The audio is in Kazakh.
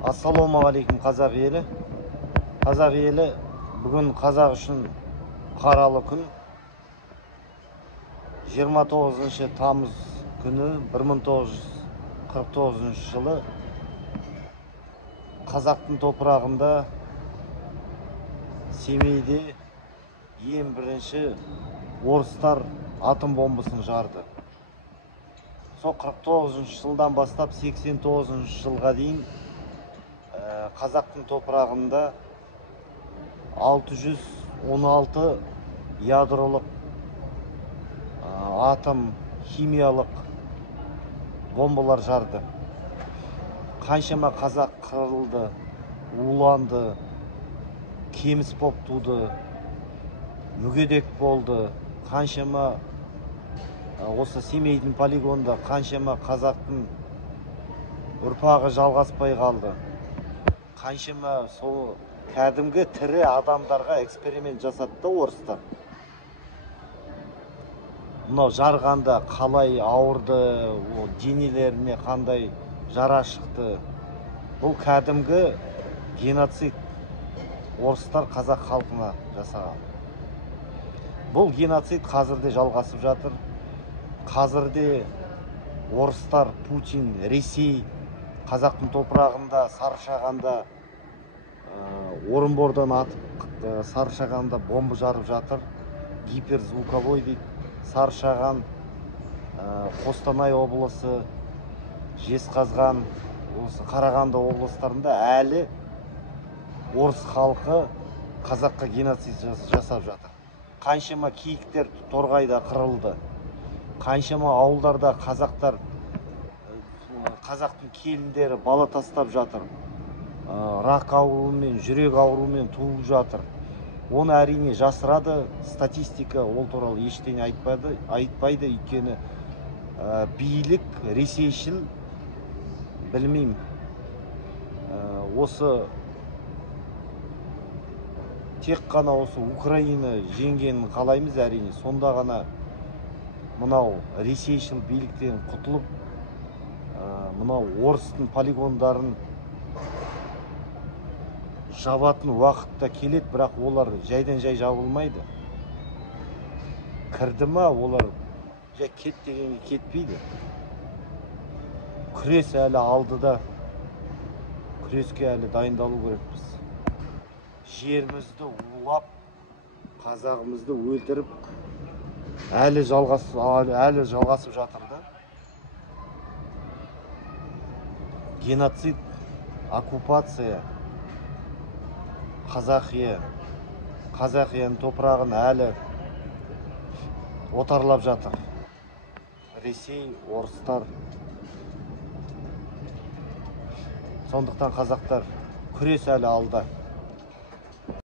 Ассалаумағалейкум қазақ елі. Қазақ елі бүгін қазақ үшін қаралы күн. 29 тамыз күні 1949 жылы қазақтың топырағында Семейде ең бірінші орыстар атом бомбасын жарды. Сол 49 жылдан бастап 89 жылға дейін қазақтың топырағында 616 ядролық атом химиялық бомбалар жарды. Қаншама қазақ қырылды, уланды, кеміс боп туды, мүгедек болды. Қаншама осы Семейдің полигонында қаншама қазақтың ұрпағы жалғаспай қалды. Қаншама сол кәдімгі тірі адамдарға эксперимент жасады да орыстар. Мынау жарғанда қалай ауырды, денелеріне қандай жара шықты. Бұл кәдімгі геноцид орыстар қазақ халқына жасаған. Бұл геноцид қазірде жалғасып жатыр. Қазірде орыстар, Путин, Ресей қазақтың топырағында, Сарышағанда, Орынбордан атып, Сарышағанда бомба жарып жатыр. Гиперзвуковой дейді. Сарышаған, Қостанай облысы, Жезқазған, Қарағанды облыстарында әлі орыс халқы қазаққа геноцид жасап жатыр. Қаншама киіктер торғайда қырылды. Қаншама ауылдарда қазақтың келіндері бала тастап жатыр. Рак ауруымен, жүрек ауруымен туып жатыр. Оны әрине жасырады, статистика ол туралы ештеңе айтпайды, өйткені билік ресейшіл, білмеймін. Осы тек қана осы Украина жеңгенін қалаймыз әрине. Сонда ғана мынау ресейшіл биліктен құтылып, мынау орыстың полигондарын жабатын уақытта келеді, бірақ олар жайдан жай жабылмайды. Кірді ма, олар жай кет дегенге кетпейді. Күрес әлі алдыда. Күреске әлі дайындалу керекпіз. Жерімізді улап, қазағымызды өлтіріп, әлі жалғасып жатыр да. Геноцид, оккупация, Қазақияның топырағын әлі отарлап жатыр. Ресей, орыстар. Сондықтан қазақтар күрес әлі алда.